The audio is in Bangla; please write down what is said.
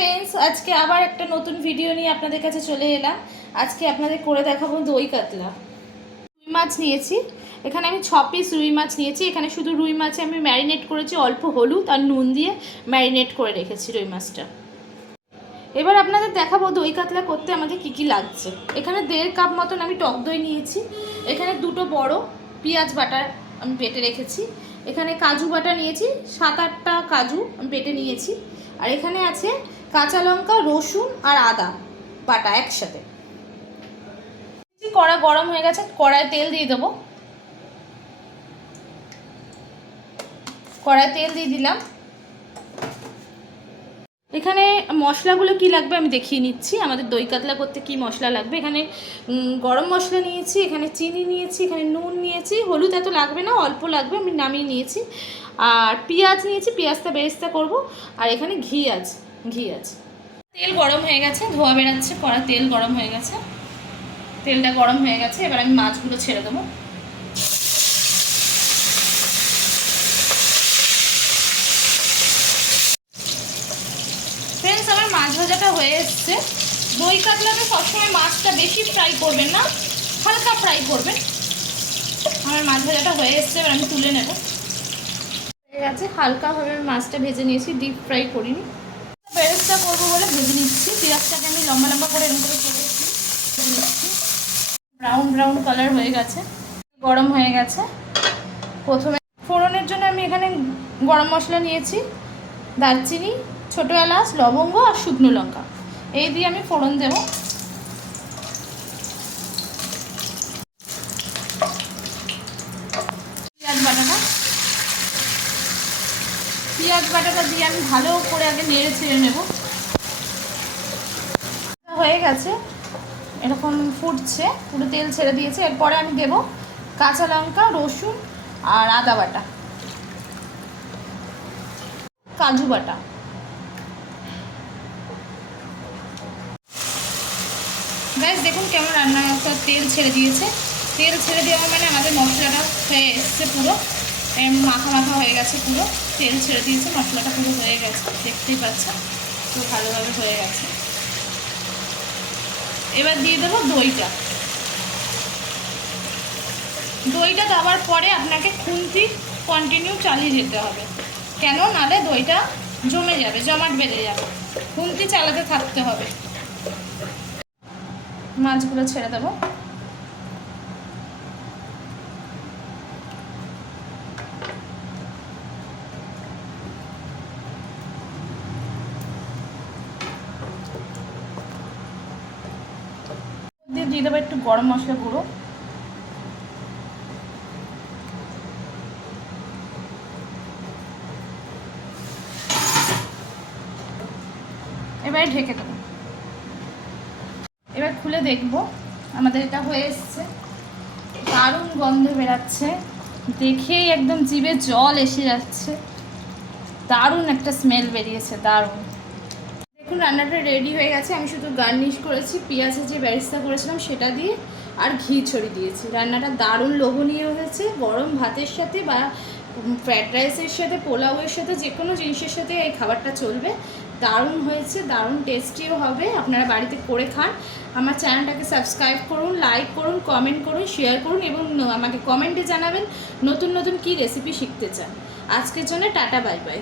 ফ্রেন্ডস আজকে আবার একটা নতুন ভিডিও নিয়ে আপনাদের কাছে চলে এলাম। আজকে আপনাদের করে দেখাবো দই কাতলা। রুই মাছ নিয়েছি। এখানে আমি ছ পিস রুই মাছ নিয়েছি। এখানে শুধু রুই মাছে আমি ম্যারিনেট করেছি, অল্প হলুদ আর নুন দিয়ে ম্যারিনেট করে রেখেছি রুই মাছটা। এবার আপনাদের দেখাবো দই কাতলা করতে আমাদের কি কি লাগছে। এখানে দেড় কাপ মতন আমি টক দই নিয়েছি। এখানে দুটো বড় পেঁয়াজ বাটা আমি বেটে রেখেছি। এখানে কাজু বাটা নিয়েছি, সাত আটটা কাজু আমি বেটে নিয়েছি। আর এখানে আছে কাঁচা লঙ্কা, রসুন আর আদা বাটা একসাথে। কড়া গরম হয়ে গেছে, কড়ায় তেল দিয়ে দেবো। কড়ায় তেল দিয়ে দিলাম। এখানে মশলাগুলো কি লাগবে আমি দেখিয়ে নিচ্ছি। আমাদের দই কাতলা করতে কি মশলা লাগবে? এখানে গরম মশলা নিয়েছি, এখানে চিনি নিয়েছি, এখানে নুন নিয়েছি। হলুদ এত লাগবে না, অল্প লাগবে, আমি নামিয়ে নিয়েছি। আর পেঁয়াজ নিয়েছি, পেঁয়াজটা বেরেস্তা করব। আর এখানে ঘি আছে। ঘি আছে। তেল গরম হয়ে গেছে, ধোয়া বেরাচ্ছে, কড়া তেল গরম হয়ে গেছে। তেলটা গরম হয়ে গেছে, এবার আমি মাছগুলো ছেড়ে দেবো। ফ্রেন্ডস আমার মাছ ভাজাটা হয়ে এসছে। দই কাতলাতে সবসময় মাছটা বেশি ফ্রাই করবেন না, হালকা ফ্রাই করবেন। আমার মাছ ভাজাটা হয়ে এসছে, এবার আমি তুলে নেব। হয়ে গেছে হালকাভাবে মাছটা ভেজে নিয়েছি ডিপ ফ্রাই করিনি। বেরেস্তা করব বলে ভেজে নিচ্ছি। পেঁয়াজটাকে আমি লম্বা লম্বা করে এরকম করে কেটেছি ভেজে নিচ্ছি। ব্রাউন ব্রাউন কালার হয়ে গেছে। গরম হয়ে গেছে। প্রথমে ফোড়নের জন্য আমি এখানে গরম মশলা নিয়েছি। দারচিনি, ছোটো এলাচ, লবঙ্গ আর শুকনো লঙ্কা। এই দিয়ে আমি ফোড়ন দেব পেঁয়াজ বাটাটা পেঁয়াজ বাটাটা দিয়ে আমি ভালো করে আগে নেড়ে ছেড়ে নেব। হয়ে গেছে। এরকম ফুটছে, পুরো তেল ছেড়ে দিয়েছে। এরপরে আমি দেব কাঁচা লঙ্কা, রসুন আর আদা বাটা। কাজু বাটা। ব্যাস, দেখুন কেমন রান্নাটা তেল ছেড়ে দিয়েছে। তেল ছেড়ে দেওয়া মানে আমাদের মশলাটা হয়ে এসছে পুরো। মাখা মাখা হয়ে গেছে পুরো। তেল ছেড়ে দিয়েছে, মশলাটা পুরো হয়ে গেছে, দেখতেই পাচ্ছেন? খুব ভালোভাবে হয়ে গেছে। এবার দিয়ে দেবো দইটা। দইটা দেওয়ার পরে আপনাকে খুন্তি কন্টিনিউ চালিয়ে যেতে হবে। কেন? নালে দইটা জমে যাবে, জমাট বেঁধে যাবে। খুন্তি চালাতে থাকতে হবে। মাছগুলো ছেড়ে দেবো। দিয়ে দেবো একটু গরম মশলা গুঁড়ো। এবারে ঢেকে দেবো। এবার খুলে দেখব আমাদের এটা হয়ে এসছে। দারুণ গন্ধ বেরাচ্ছে। দেখেই একদম জিভে জল এসে যাচ্ছে। দারুণ একটা স্মেল বেরিয়েছে, দারুণ। রান্নাটা রেডি হয়ে গেছে। আমি শুধু গার্নিশ করেছি পেঁয়াজে যে ব্যবস্থা করেছিলাম সেটা দিয়ে আর ঘি ছড়িয়ে দিয়েছি। রান্নাটা দারুণ লোভনীয় হয়েছে। গরম ভাতের সাথে বা ফ্রায়েড রাইসের সাথে পোলাওয়ের সাথে, যে কোনো জিনিসের সাথে এই খাবারটা চলবে। দারুণ হয়েছে, দারুণ টেস্টিও হবে। আপনারা বাড়িতে করে খান। আমার চ্যানেলটাকে সাবস্ক্রাইব করুন লাইক করুন কমেন্ট করুন শেয়ার করুন এবং আমাকে কমেন্টে জানাবেন নতুন নতুন কী রেসিপি শিখতে চান। আজকের জন্য টাটা বাই বাই